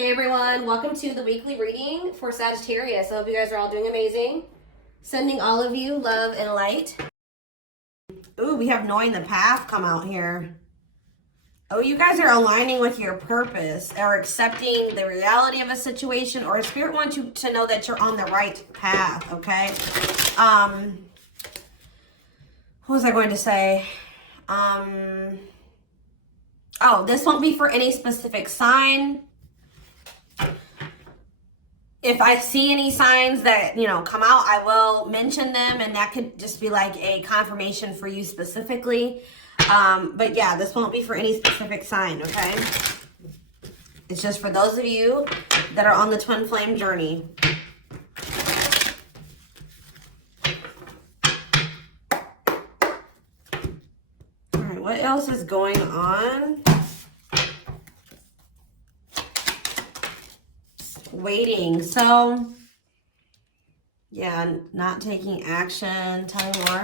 Hey everyone, welcome to the weekly reading for Sagittarius. I hope you guys are all doing amazing. Sending all of you love and light. Ooh, we have knowing the path come out here. Oh, you guys are aligning with your purpose or accepting the reality of a situation, or Spirit wants you to know that you're on the right path, okay? What was I going to say? Oh, this won't be for any specific sign. If I see any signs that, come out, I will mention them, and that could just be like a confirmation for you specifically. But yeah, this won't be for any specific sign, okay? It's just for those of you that are on the twin flame journey. All right, what else is going on? Waiting. So, yeah, not taking action. Tell me more.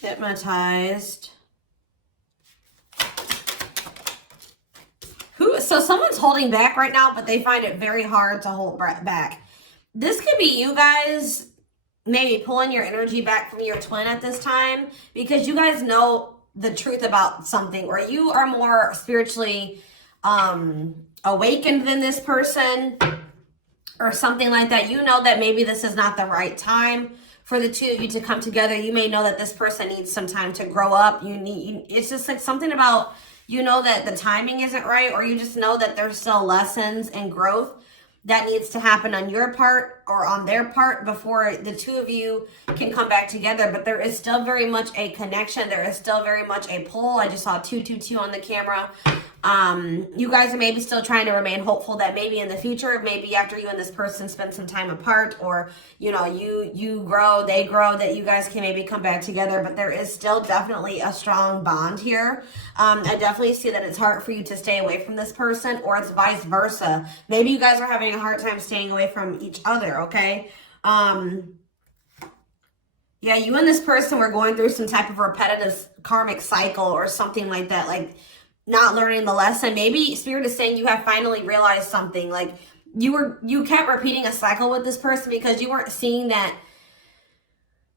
Hypnotized. So someone's holding back right now, but they find it very hard to hold back. This could be you guys maybe pulling your energy back from your twin at this time, because you guys know the truth about something, or you are more spiritually awakened than this person or something like that. You know that maybe this is not the right time for the two of you to come together. You may know that this person needs some time to grow up. It's just like something about, that the timing isn't right, or you just know that there's still lessons and growth that needs to happen on your part or on their part before the two of you can come back together. But there is still very much a connection. There is still very much a pull. I just saw 222 on the camera. You guys are maybe still trying to remain hopeful that maybe in the future, maybe after you and this person spend some time apart, or, you grow, they grow, that you guys can maybe come back together. But there is still definitely a strong bond here. I definitely see that it's hard for you to stay away from this person, or it's vice versa. Maybe you guys are having a hard time staying away from each other, okay? Yeah, you and this person were going through some type of repetitive karmic cycle or something like that, like not learning the lesson. Maybe Spirit is saying you have finally realized something. Like you kept repeating a cycle with this person because you weren't seeing that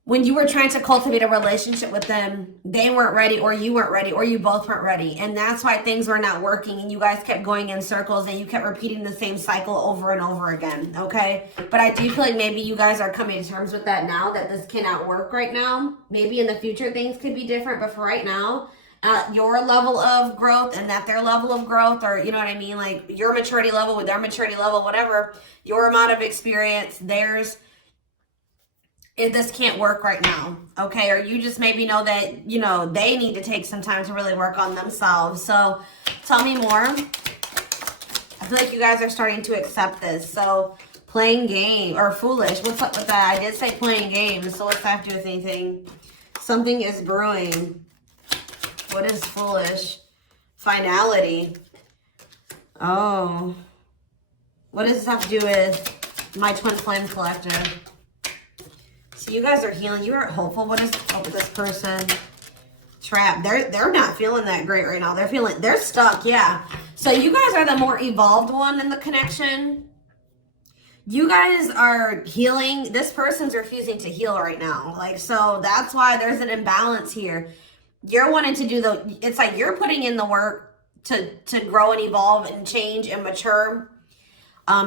when you were trying to cultivate a relationship with them, they weren't ready, or you weren't ready, or you both weren't ready. And that's why things were not working, and you guys kept going in circles, and you kept repeating the same cycle over and over again, okay? But I do feel like maybe you guys are coming to terms with that now, that this cannot work right now. Maybe in the future things could be different, but for right now, your level of growth and that their level of growth, or you know what I mean, like your maturity level with their maturity level, whatever, your amount of experience, theirs, this can't work right now, okay? Or you just maybe know that, they need to take some time to really work on themselves. So tell me more. I feel like you guys are starting to accept this. So playing game or foolish, what's up with that? I did say playing games, so what's that have to do with anything? Something is brewing. What is foolish? Finality. Oh. What does this have to do with my twin flame collective? So you guys are healing. You are hopeful. What is up with this person? Trap. They're not feeling that great right now. They're stuck. Yeah. So you guys are the more evolved one in the connection. You guys are healing. This person's refusing to heal right now. So that's why there's an imbalance here. You're wanting to do it's like you're putting in the work to grow and evolve and change and mature.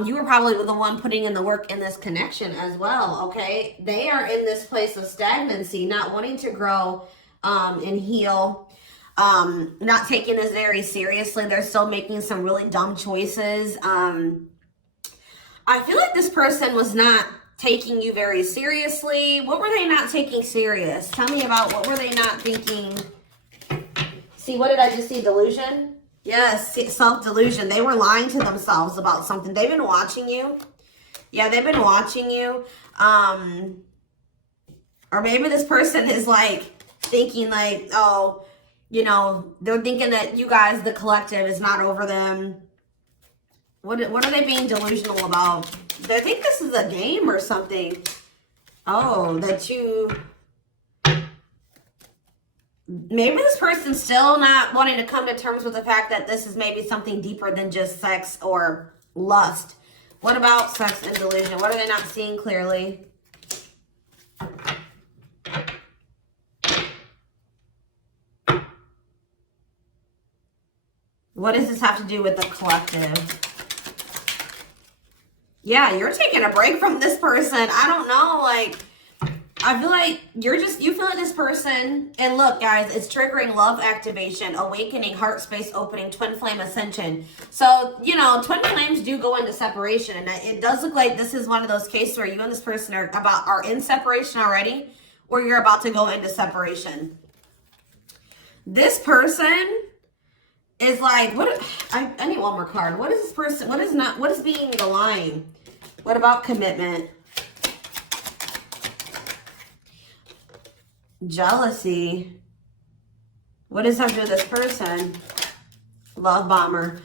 You were probably the one putting in the work in this connection as well, okay? They are in this place of stagnancy, not wanting to grow and heal, not taking this very seriously. They're still making some really dumb choices. I feel like this person was not taking you very seriously. What were they not taking serious? Tell me about what were they not thinking? See, what did I just see? Delusion? Yes, self-delusion. They were lying to themselves about something. They've been watching you. Yeah, they've been watching you. Or maybe this person is thinking oh, they're thinking that you guys, the collective, is not over them. What are they being delusional about? They think this is a game or something. Oh, that you... maybe this person's still not wanting to come to terms with the fact that this is maybe something deeper than just sex or lust. What about sex and delusion? What are they not seeing clearly? What does this have to do with the collective? Yeah, you're taking a break from this person. I don't know, like, I feel like you feel like this person, and look, guys, it's triggering love activation, awakening, heart space opening, twin flame ascension. So, you know, twin flames do go into separation, and it does look like this is one of those cases where you and this person are in separation already, or you're about to go into separation. This person is like, I need one more card. What is this person, what is being the line? What about commitment? Jealousy. What does that have to do with this person? Love bomber.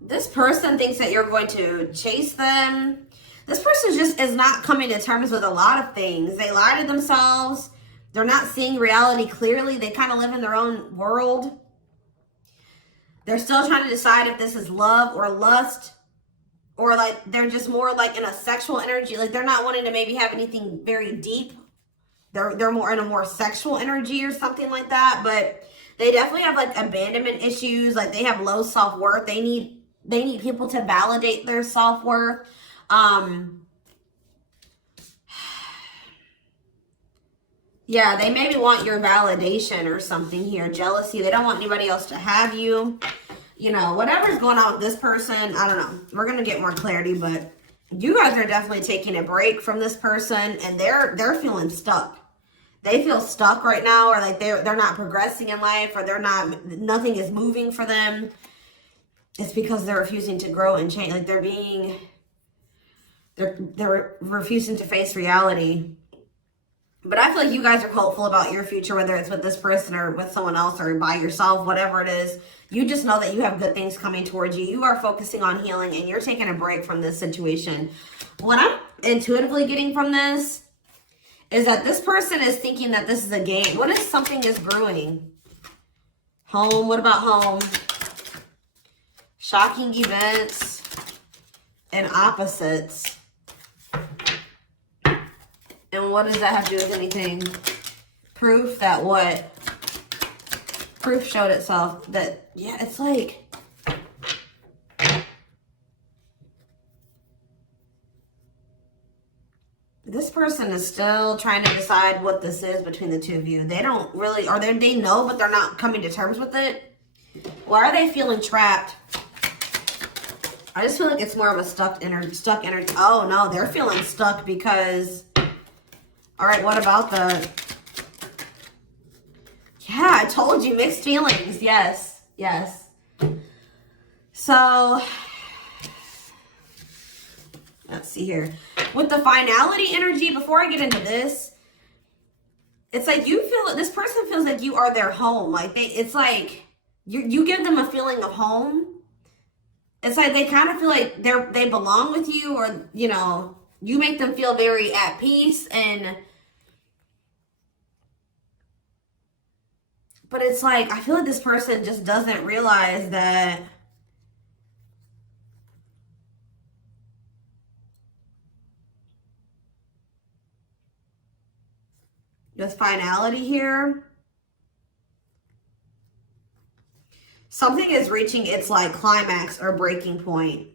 This person thinks that you're going to chase them. This person just is not coming to terms with a lot of things. They lie to themselves. They're not seeing reality clearly. They kind of live in their own world. They're still trying to decide if this is love or lust. Or like they're just more like in a sexual energy. Like they're not wanting to maybe have anything very deep. They're more in a more sexual energy or something like that. But they definitely have like abandonment issues. Like they have low self-worth. They need people to validate their self-worth. Yeah, they maybe want your validation or something here. Jealousy. They don't want anybody else to have you. You know, whatever's going on with this person, I don't know. We're going to get more clarity, but you guys are definitely taking a break from this person, and they're feeling stuck. They feel stuck right now, or like they're not progressing in life, or nothing is moving for them. It's because they're refusing to grow and change. Like they're refusing to face reality. But I feel like you guys are hopeful about your future, whether it's with this person or with someone else or by yourself, whatever it is. You just know that you have good things coming towards you. You are focusing on healing, and you're taking a break from this situation. What I'm intuitively getting from this is that this person is thinking that this is a game. What if something is brewing? Home. What about home? Shocking events and opposites. And what does that have to do with anything? Proof that what? Proof showed itself that, yeah, it's like, this person is still trying to decide what this is between the two of you. They don't really, or they know, but they're not coming to terms with it. Why are they feeling trapped? I just feel like it's more of a stuck energy. Oh no, they're feeling stuck because, all right, what about the, yeah, I told you, mixed feelings. Yes, yes. So, let's see here. With the finality energy, before I get into this, it's like you feel, this person feels like you are their home. Like it's like you give them a feeling of home. It's like they kind of feel like they belong with you, or, you know, you make them feel very at peace. But it's like, I feel like this person just doesn't realize that with finality here, something is reaching its like climax or breaking point.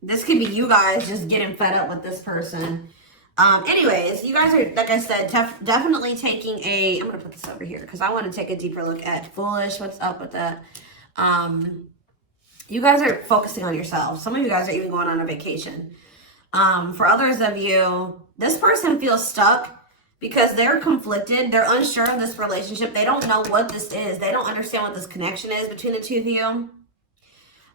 This could be you guys just getting fed up with this person. Anyways, you guys are, like I said, definitely taking I'm going to put this over here because I want to take a deeper look at foolish. What's up with that? You guys are focusing on yourselves. Some of you guys are even going on a vacation. For others of you, this person feels stuck because they're conflicted. They're unsure of this relationship. They don't know what this is. They don't understand what this connection is between the two of you.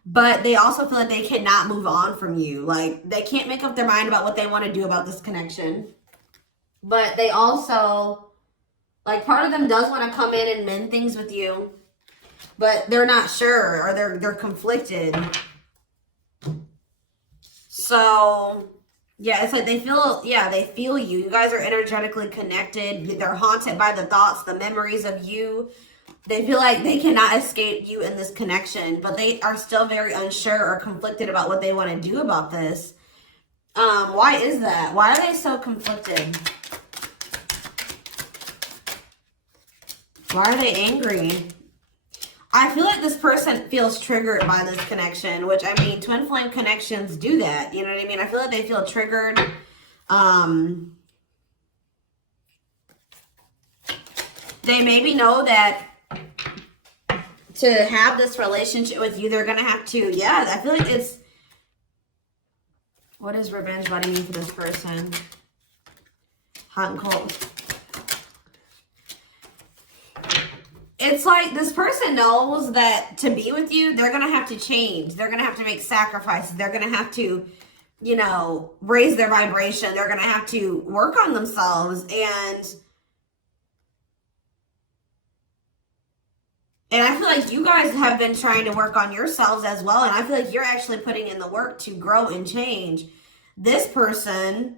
But they also feel like they cannot move on from you. Like, they can't make up their mind about what they want to do about this connection. But they also, like, part of them does want to come in and mend things with you. But they're not sure, or they're conflicted. So, Yeah, it's like they feel, yeah, they feel you. You guys are energetically connected. They're haunted by the thoughts, the memories of you. They feel like they cannot escape you in this connection, but they are still very unsure or conflicted about what they want to do about this. Why is that? Why are they so conflicted? Why are they angry? I feel like this person feels triggered by this connection, which, I mean, twin flame connections do that. You know what I mean? I feel like they feel triggered. They maybe know that to have this relationship with you, they're going to have to, yeah, I feel like it's, what does revenge body mean for this person? Hot and cold. It's like this person knows that to be with you, they're going to have to change. They're going to have to make sacrifices. They're going to have to, you know, raise their vibration. They're going to have to work on themselves. And I feel like you guys have been trying to work on yourselves as well. And I feel like you're actually putting in the work to grow and change. This person,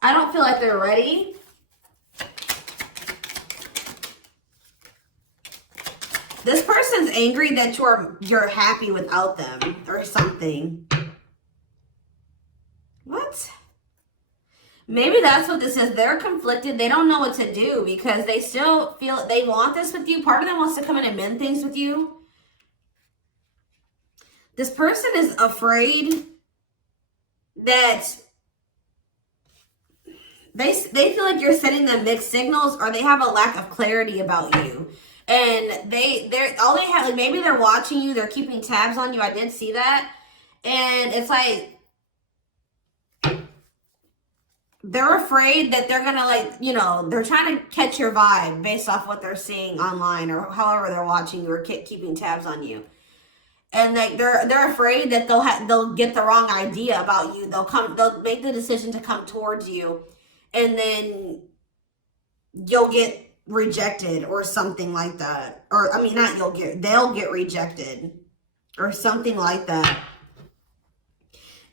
I don't feel like they're ready. This person's angry that you're happy without them or something. What? Maybe that's what this is. They're conflicted. They don't know what to do because they still feel they want this with you. Part of them wants to come in and mend things with you. This person is afraid that they feel like you're sending them mixed signals, or they have a lack of clarity about you. And they're all they have, like, maybe they're watching you, they're keeping tabs on you. I did see that. And it's like they're afraid that they're gonna, like, you know, they're trying to catch your vibe based off what they're seeing online or however they're watching you or keeping tabs on you. And like they're afraid that they'll get the wrong idea about you. They'll make the decision to come towards you, and then you'll get rejected or something like that. Or I mean, they'll get rejected or something like that.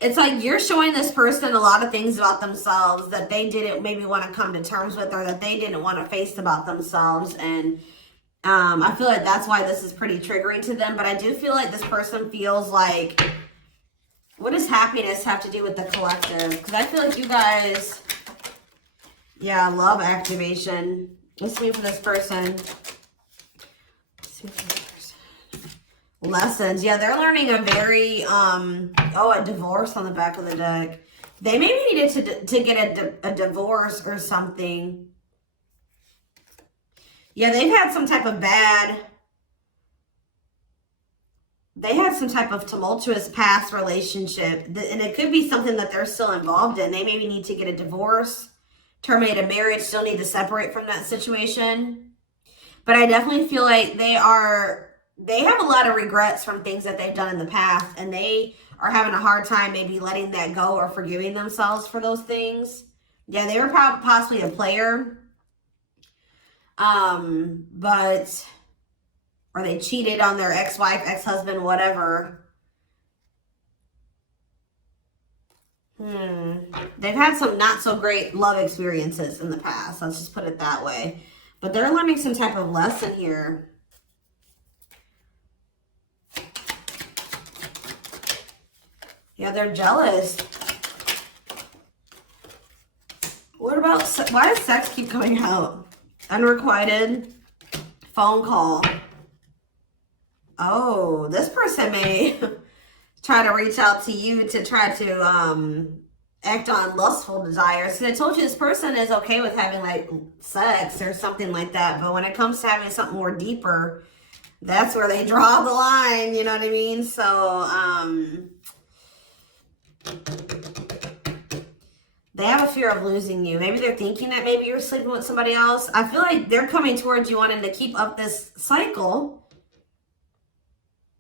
It's like you're showing this person a lot of things about themselves that they didn't maybe want to come to terms with, or that they didn't want to face about themselves. And I feel like that's why this is pretty triggering to them. But I do feel like this person feels like, what does happiness have to do with the collective? Because I feel like you guys, yeah, love activation. Let's see for this person. Let's see for this person. Lessons. Yeah, they're learning a very, a divorce on the back of the deck. They maybe needed to get a divorce or something. Yeah, they had some type of tumultuous past relationship. And it could be something that they're still involved in. They maybe need to get a divorce, terminate a marriage, still need to separate from that situation. But I definitely feel like they have a lot of regrets from things that they've done in the past. And they are having a hard time maybe letting that go or forgiving themselves for those things. Yeah, they were possibly a player. Or they cheated on their ex-wife, ex-husband, whatever. They've had some not so great love experiences in the past. Let's just put it that way. But they're learning some type of lesson here. Yeah, they're jealous. What about, why does sex keep coming out? Unrequited phone call. Oh, this person may try to reach out to you to try to act on lustful desires. So I told you this person is okay with having like sex or something like that. But when it comes to having something more deeper, that's where they draw the line. You know what I mean? So they have a fear of losing you. Maybe they're thinking that maybe you're sleeping with somebody else. I feel like they're coming towards you wanting to keep up this cycle.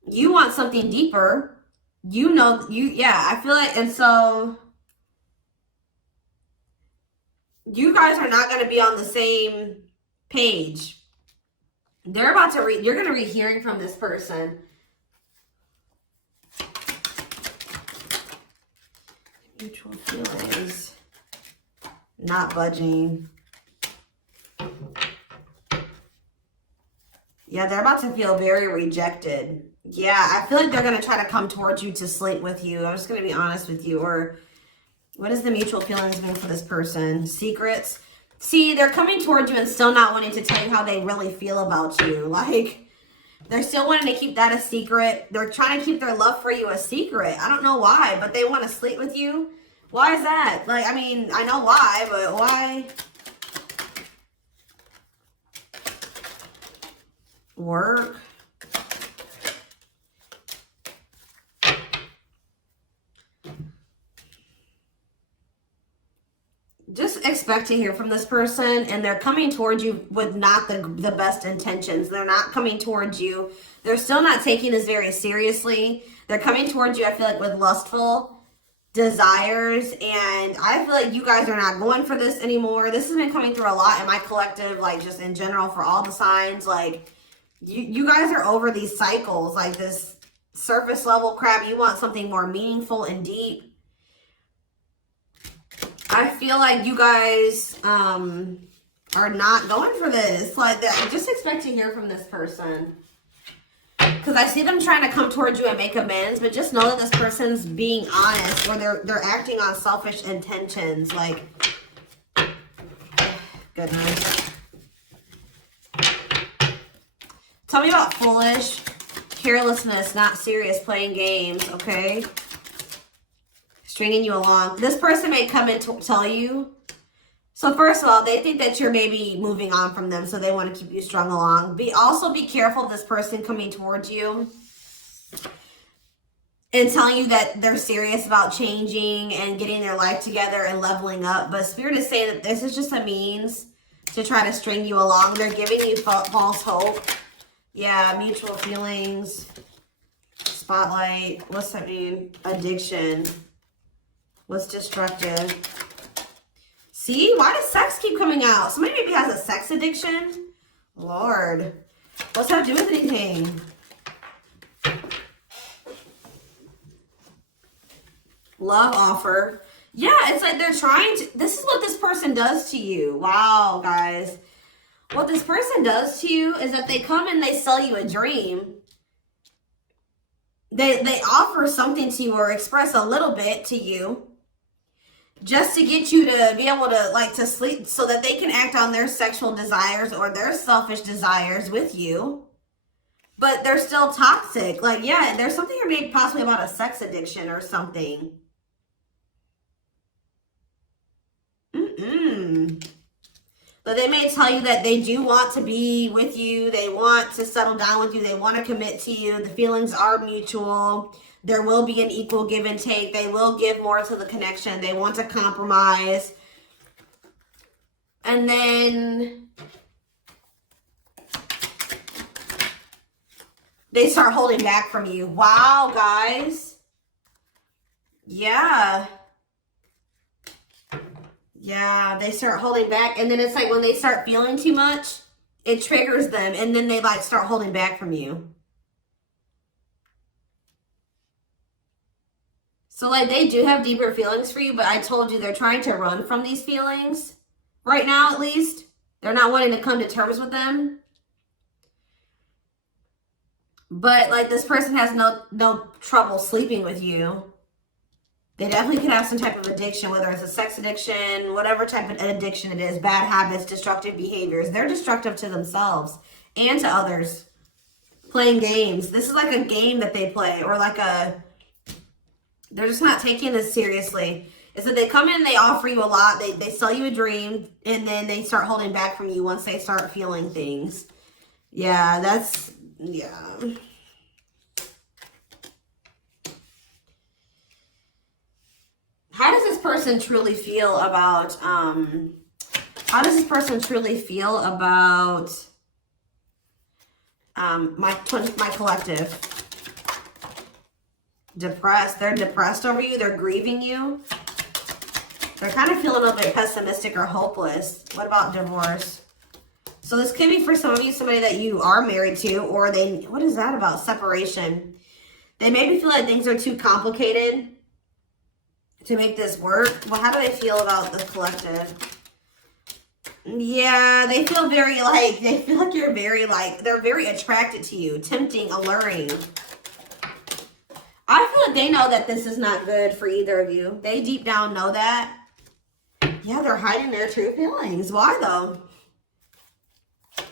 You want something deeper. I feel like, and so you guys are not going to be on the same page. They're about to you're going to be hearing from this person. Mutual feelings. Not budging. Yeah, they're about to feel very rejected. Yeah, I feel like they're going to try to come towards you to sleep with you. I'm just going to be honest with you. Or what does the mutual feelings mean for this person? Secrets. See, they're coming towards you and still not wanting to tell you how they really feel about you. Like, they're still wanting to keep that a secret. They're trying to keep their love for you a secret. I don't know why, but they want to sleep with you. Why is that? Like, I mean, I know why, but why? Work. Just expect to hear from this person, and they're coming towards you with not the best intentions. They're not coming towards you. They're still not taking this very seriously. They're coming towards you, I feel like, with lustful desires, and I feel like you guys are not going for this anymore. This has been coming through a lot in my collective, like just in general for all the signs. Like, you guys are over these cycles, like this surface level crap. You want something more meaningful and deep. I feel like you guys are not going for this. Like, just expect to hear from this person. Because I see them trying to come towards you and make amends, but just know that this person's being honest, or they're acting on selfish intentions. Like, goodness. Tell me about foolish, carelessness, not serious, playing games, okay? Stringing you along. This person may come and tell you. So first of all, they think that you're maybe moving on from them, so they want to keep you strung along. Also be careful of this person coming towards you and telling you that they're serious about changing and getting their life together and leveling up. But Spirit is saying that this is just a means to try to string you along. They're giving you false hope. Yeah, mutual feelings. Spotlight. What's that mean? Addiction. What's destructive? See? Why does sex keep coming out? Somebody maybe has a sex addiction? Lord. What's that do with anything? Love offer. Yeah, it's like they're trying to... This is what this person does to you. Wow, guys. What this person does to you is that they come and they sell you a dream. They offer something to you or express a little bit to you, just to get you to be able to, like, to sleep so that they can act on their sexual desires or their selfish desires with you. But they're still toxic. Like, yeah, there's something here maybe possibly about a sex addiction or something. But they may tell you that they do want to be with you. They want to settle down with you. They want to commit to you. The feelings are mutual. There will be an equal give and take. They will give more to the connection. They want to compromise. And then they start holding back from you. Wow, guys. Yeah. Yeah, they start holding back. And then it's like when they start feeling too much, it triggers them. And then they like start holding back from you. So like they do have deeper feelings for you, but I told you they're trying to run from these feelings. Right now, at least. They're not wanting to come to terms with them. But like this person has no trouble sleeping with you. They definitely could have some type of addiction, whether it's a sex addiction, whatever type of addiction it is, bad habits, destructive behaviors. They're destructive to themselves and to others. Playing games. This is like a game that they play, or like they're just not taking this seriously. It's that they come in, they offer you a lot, they sell you a dream, and then they start holding back from you once they start feeling things. Yeah, yeah. How does this person truly feel about, my collective? Depressed. They're depressed over you. They're grieving you. They're kind of feeling a little bit pessimistic or hopeless. What about divorce? So this could be for some of you, somebody that you are married to, or they, what is that about? Separation. They maybe feel like things are too complicated to make this work. Well, how do they feel about the collective? Yeah, they feel very like, they feel like you're very like, they're very attracted to you, tempting, alluring. I feel like they know that this is not good for either of you. They deep down know that. Yeah, they're hiding their true feelings. Why though?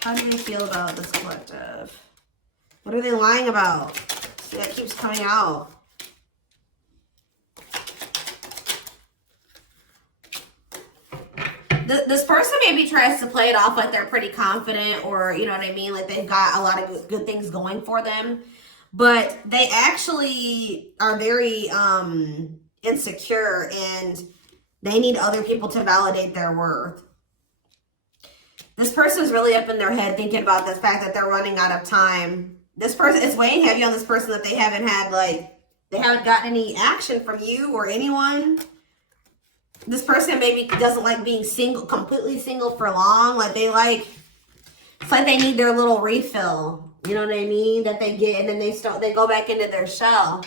How do they feel about this collective? What are they lying about? See, that keeps coming out. This person maybe tries to play it off like they're pretty confident, or you know what I mean, like they've got a lot of good things going for them, but they actually are very insecure, and they need other people to validate their worth. This person's really up in their head thinking about the fact that they're running out of time. This person is weighing heavy on this person that they haven't had, like, they haven't gotten any action from you or anyone. This person maybe doesn't like being single, completely single for long. Like they like, it's like they need their little refill. You know what I mean? That they get, and then they go back into their shell.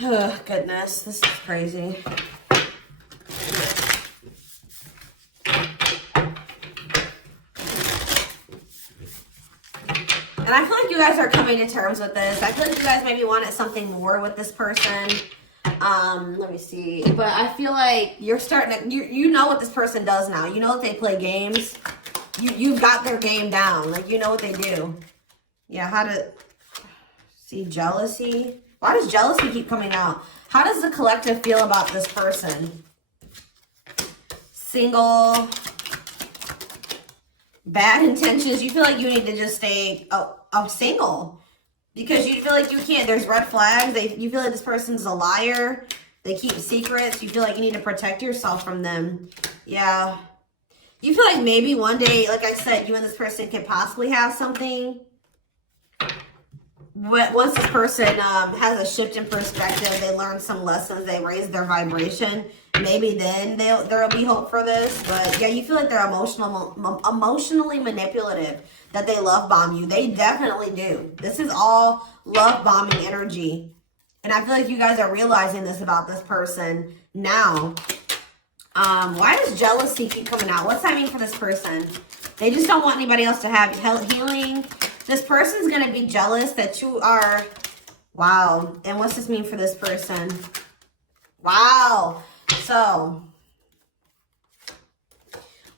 Oh, goodness, this is crazy. And I feel like you guys are coming to terms with this. I feel like you guys maybe wanted something more with this person. Let me see. But I feel like you're starting to, you know what this person does now. You know that they play games. You've got their game down. Like, you know what they do. Yeah, how to see jealousy. Why does jealousy keep coming out? How does the collective feel about this person? Single. Bad intentions. You feel like you need to just stay single. Because you feel like you can't, there's red flags. You feel like this person's a liar. They keep secrets. You feel like you need to protect yourself from them. Yeah. You feel like maybe one day, like I said, you and this person could possibly have something. But once this person has a shift in perspective, they learn some lessons, they raise their vibration, maybe then there'll be hope for this. But yeah, you feel like they're emotionally manipulative, that they love bomb you. They definitely do. This is all love bombing energy. And I feel like you guys are realizing this about this person now. Why does jealousy keep coming out? What's that mean for this person? They just don't want anybody else to have healing. This person's going to be jealous that you are, wow. And what's this mean for this person? Wow. So,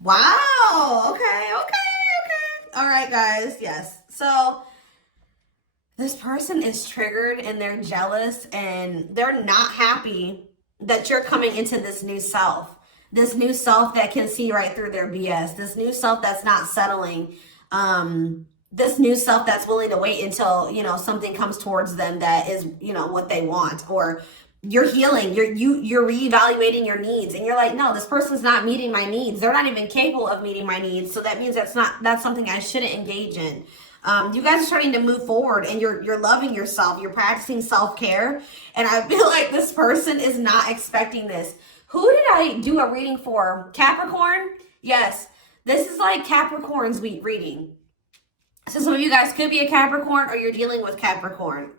wow. Okay. All right, guys. Yes. So, this person is triggered and they're jealous and they're not happy that you're coming into this new self. This new self that can see right through their BS. This new self that's not settling. This new self that's willing to wait until, you know, something comes towards them that is, you know, what they want. Or you're healing, you're reevaluating your needs, and you're like, no, this person's not meeting my needs. They're not even capable of meeting my needs. So that means that's something I shouldn't engage in. You guys are starting to move forward, and you're loving yourself. You're practicing self-care. And I feel like this person is not expecting this. Who did I do a reading for? Capricorn? Yes. This is like Capricorn's week reading. So some of you guys could be a Capricorn, or you're dealing with Capricorn.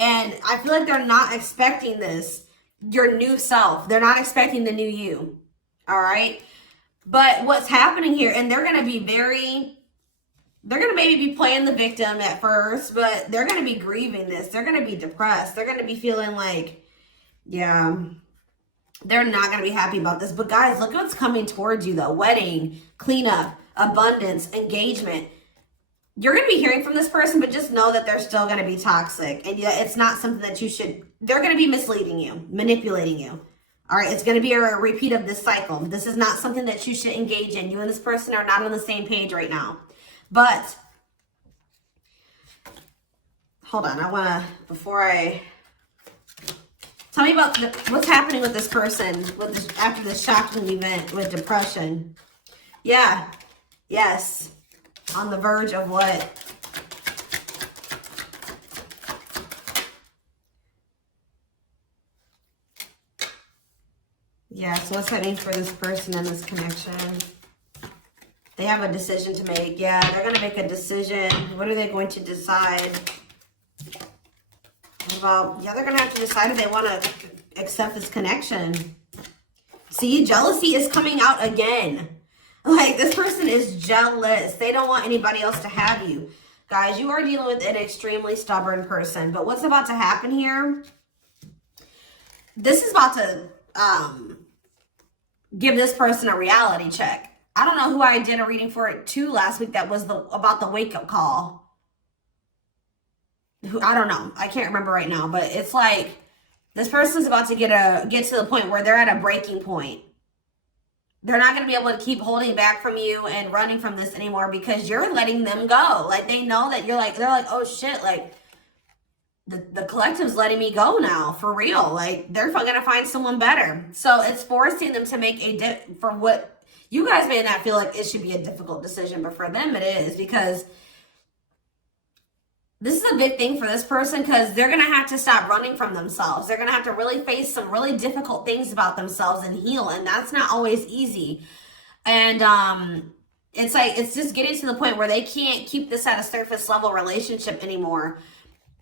And I feel like they're not expecting this, your new self. They're not expecting the new you. All right. But what's happening here, and they're going to be they're going to maybe be playing the victim at first, but they're going to be grieving this. They're going to be depressed. They're going to be feeling like, yeah, they're not going to be happy about this. But guys, look what's coming towards you though. Wedding, cleanup, abundance, engagement. You're going to be hearing from this person, but just know that they're still going to be toxic. And it's not something that you should, they're going to be misleading you, manipulating you. All right, it's going to be a repeat of this cycle. This is not something that you should engage in. You and this person are not on the same page right now. But, hold on, I want to, tell me about what's happening with this person after this shocking event with depression. Yeah, yes. On the verge of what? Yeah, so what's that mean for this person and this connection? They have a decision to make. Yeah, they're going to make a decision. What are they going to decide? What about, yeah, they're going to have to decide if they want to accept this connection. See, jealousy is coming out again. Like, this person is jealous. They don't want anybody else to have you. Guys, you are dealing with an extremely stubborn person. But what's about to happen here? This is about to give this person a reality check. I don't know who I did a reading for it too last week that was about the wake-up call. I don't know. I can't remember right now. But it's like this person's about to get to the point where they're at a breaking point. They're not going to be able to keep holding back from you and running from this anymore because you're letting them go. Like, they know that they're like, oh shit, like, the collective's letting me go now, for real. Like, they're going to find someone better. So it's forcing them to make for what you guys may not feel like it should be a difficult decision, but for them it is, because this is a big thing for this person, because they're going to have to stop running from themselves. They're going to have to really face some really difficult things about themselves and heal. And that's not always easy. And it's like, it's just getting to the point where they can't keep this at a surface level relationship anymore.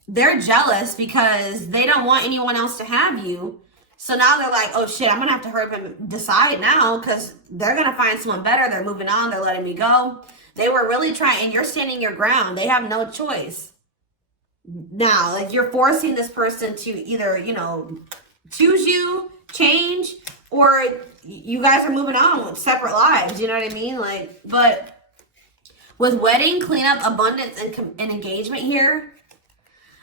They're jealous because they don't want anyone else to have you. So now they're like, oh shit, I'm going to have to hurry up and decide now, because they're going to find someone better. They're moving on. They're letting me go. They were really trying, and you're standing your ground. They have no choice. Now, like, you're forcing this person to either, you know, choose you, change, or you guys are moving on with separate lives. You know what I mean? Like, but with wedding, cleanup, abundance, and engagement here,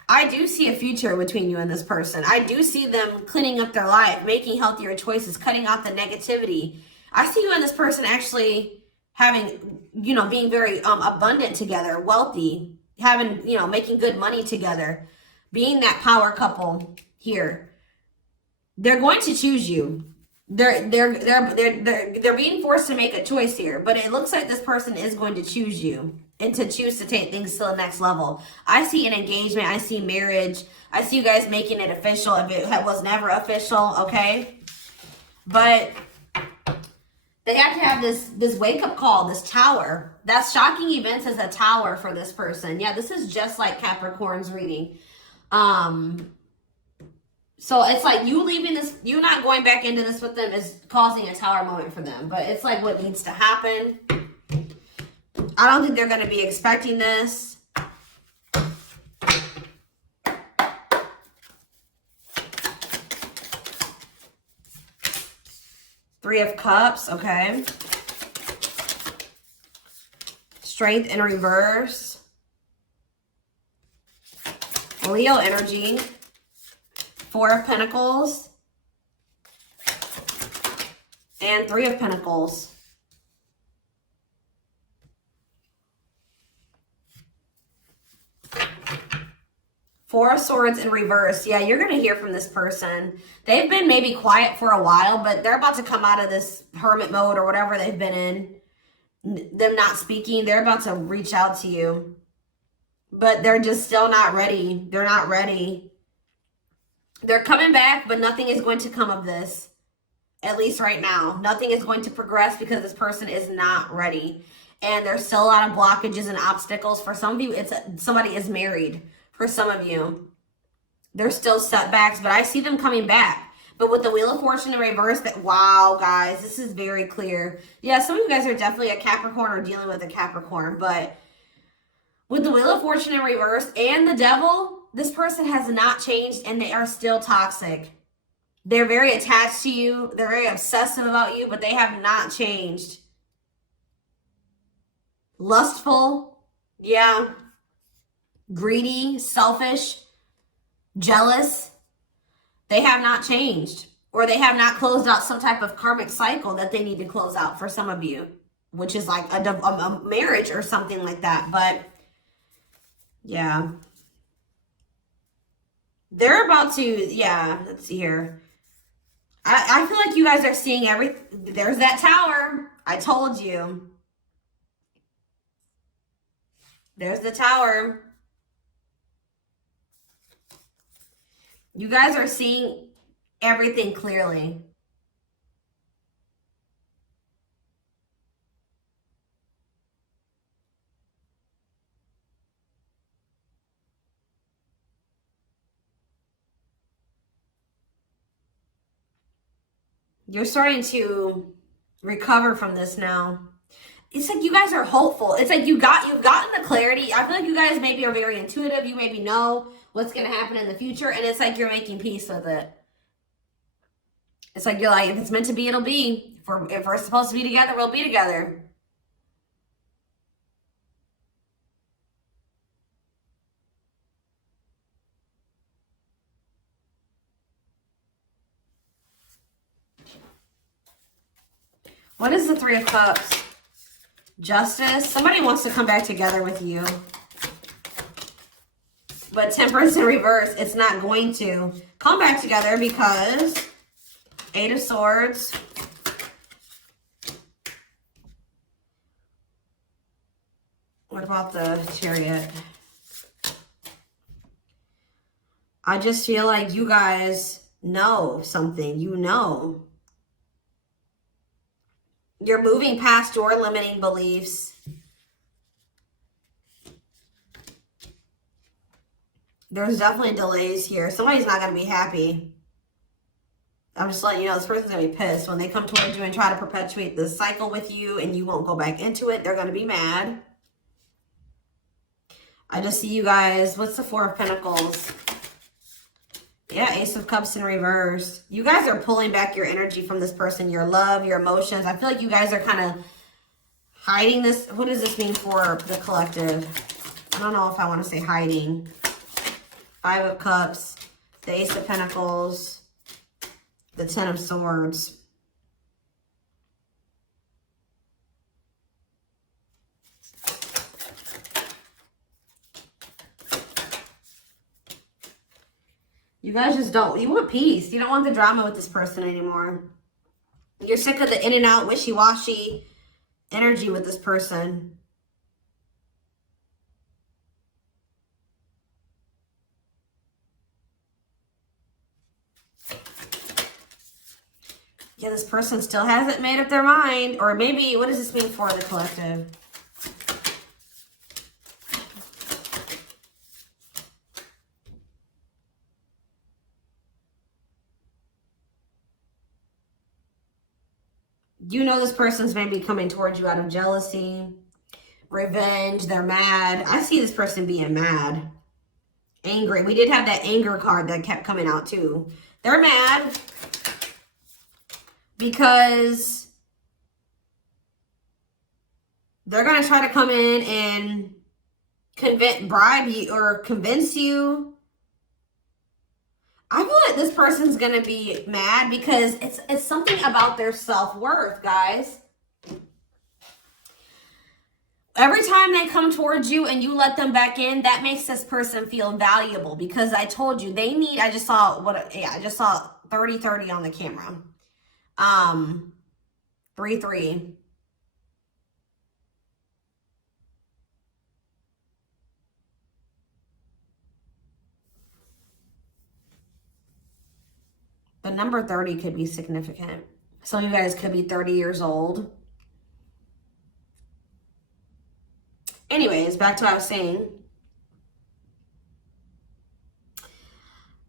I do see a future between you and this person. I do see them cleaning up their life, making healthier choices, cutting out the negativity. I see you and this person actually having, you know, being very abundant together, wealthy, having, you know, making good money together, being that power couple here. They're going to choose you. They're being forced to make a choice here, but it looks like this person is going to choose you and to choose to take things to the next level. I see an engagement. I see marriage. I see you guys making it official if it was never official, okay? But they have to have this wake-up call, this tower. That's shocking events as a tower for this person. Yeah, this is just like Capricorn's reading. So it's like you leaving this, you not going back into this with them is causing a tower moment for them. But it's like what needs to happen. I don't think they're going to be expecting this. Three of Cups, okay. Strength in reverse. Leo energy. Four of Pentacles. And Three of Pentacles. Four of Swords in reverse. Yeah, you're going to hear from this person. They've been maybe quiet for a while, but they're about to come out of this hermit mode or whatever they've been in. Them not speaking. They're about to reach out to you. But they're just still not ready. They're not ready. They're coming back, but nothing is going to come of this. At least right now. Nothing is going to progress because this person is not ready. And there's still a lot of blockages and obstacles. For some of you, somebody is married. For some of you, there's still setbacks, but I see them coming back. But with the Wheel of Fortune in reverse, wow, guys, this is very clear. Yeah, some of you guys are definitely a Capricorn or dealing with a Capricorn, but with the Wheel of Fortune in reverse and the Devil, this person has not changed and they are still toxic. They're very attached to you. They're very obsessive about you, but they have not changed. Lustful, yeah. Greedy, selfish, jealous. They have not changed, or they have not closed out some type of karmic cycle that they need to close out for some of you, which is like a marriage or something like that. But yeah, they're about to, yeah, let's see here. I feel like you guys are seeing everything. There's that tower. I told you. There's the tower. You guys are seeing everything clearly. You're starting to recover from this now. It's like you guys are hopeful. It's like you've gotten the clarity. I feel like you guys maybe are very intuitive. You maybe know what's going to happen in the future. And it's like you're making peace with it. It's like you're like, if it's meant to be, it'll be. If we're supposed to be together, we'll be together. What is the Three of Cups? Justice. Somebody wants to come back together with you. But Temperance in reverse, it's not going to come back together because Eight of Swords. What about the Chariot? I just feel like you guys know something. You know. You're moving past your limiting beliefs. There's definitely delays here. Somebody's not going to be happy. I'm just letting you know this person's going to be pissed. When they come towards you and try to perpetuate this cycle with you and you won't go back into it, they're going to be mad. I just see you guys. What's the Four of Pentacles? Yeah, Ace of Cups in reverse. You guys are pulling back your energy from this person, your love, your emotions. I feel like you guys are kind of hiding this. What does this mean for the collective? I don't know if I want to say hiding. Five of Cups, the Ace of Pentacles, the Ten of Swords. You guys just don't, you want peace. You don't want the drama with this person anymore. You're sick of the in and out, wishy-washy energy with this person. Yeah, this person still hasn't made up their mind. Or maybe, what does this mean for the collective? You know this person's maybe coming towards you out of jealousy, revenge. They're mad. I see this person being mad, angry. We did have that anger card that kept coming out too. They're mad because they're going to try to come in and bribe you or convince you. I feel like this person's going to be mad because it's something about their self-worth, guys. Every time they come towards you and you let them back in, that makes this person feel valuable because I told you they need, I just saw 30-30 on the camera. 3-3. The number 30 could be significant. Some of you guys could be 30 years old. Anyways, back to what I was saying.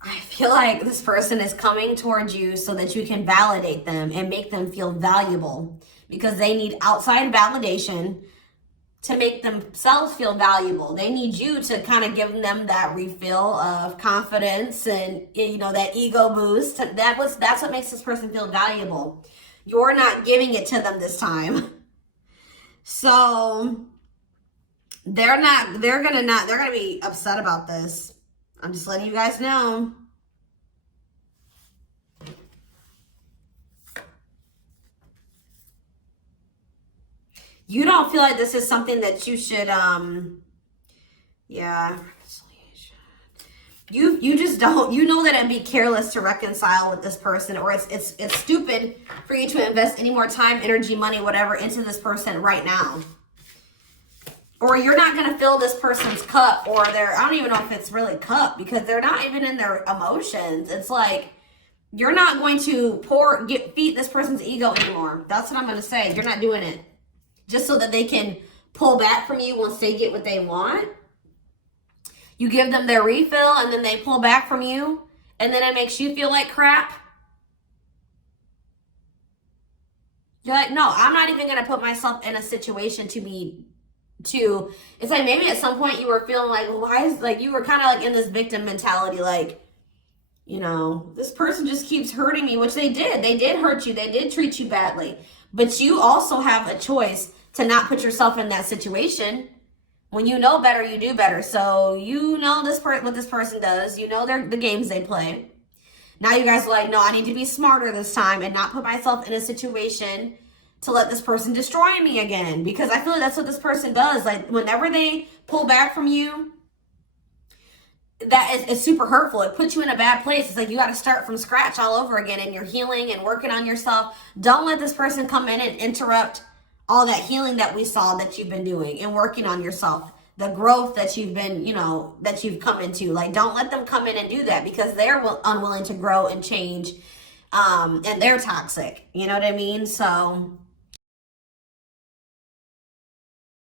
I feel like this person is coming towards you so that you can validate them and make them feel valuable because they need outside validation to make themselves feel valuable. They need you to kind of give them that refill of confidence and, you know, that ego boost. That's what makes this person feel valuable. You're not giving it to them this time. So they're gonna be upset about this. I'm just letting you guys know. You don't feel like this is something that you should, yeah. You just don't, you know that it'd be careless to reconcile with this person, or it's stupid for you to invest any more time, energy, money, whatever into this person right now. Or you're not going to fill this person's cup, or I don't even know if it's really cup because they're not even in their emotions. It's like, you're not going to feed this person's ego anymore. That's what I'm going to say. You're not doing it. Just so that they can pull back from you once they get what they want. You give them their refill and then they pull back from you. And then it makes you feel like crap. You're like, no, I'm not even gonna put myself in a situation it's like maybe at some point you were feeling like, well, why is, like, you were kind of like in this victim mentality, like, you know, this person just keeps hurting me, which they did hurt you, they did treat you badly, but you also have a choice to not put yourself in that situation. When you know better, you do better. So you know what this person does, you know the games they play. Now you guys are like, no, I need to be smarter this time and not put myself in a situation to let this person destroy me again. Because I feel like that's what this person does. Like, whenever they pull back from you, that is super hurtful. It puts you in a bad place. It's like you got to start from scratch all over again, and you're healing and working on yourself. Don't let this person come in and interrupt all that healing that we saw that you've been doing and working on yourself. The growth that you've been, you know, that you've come into. Like, don't let them come in and do that, because they're unwilling to grow and change, and they're toxic. You know what I mean? So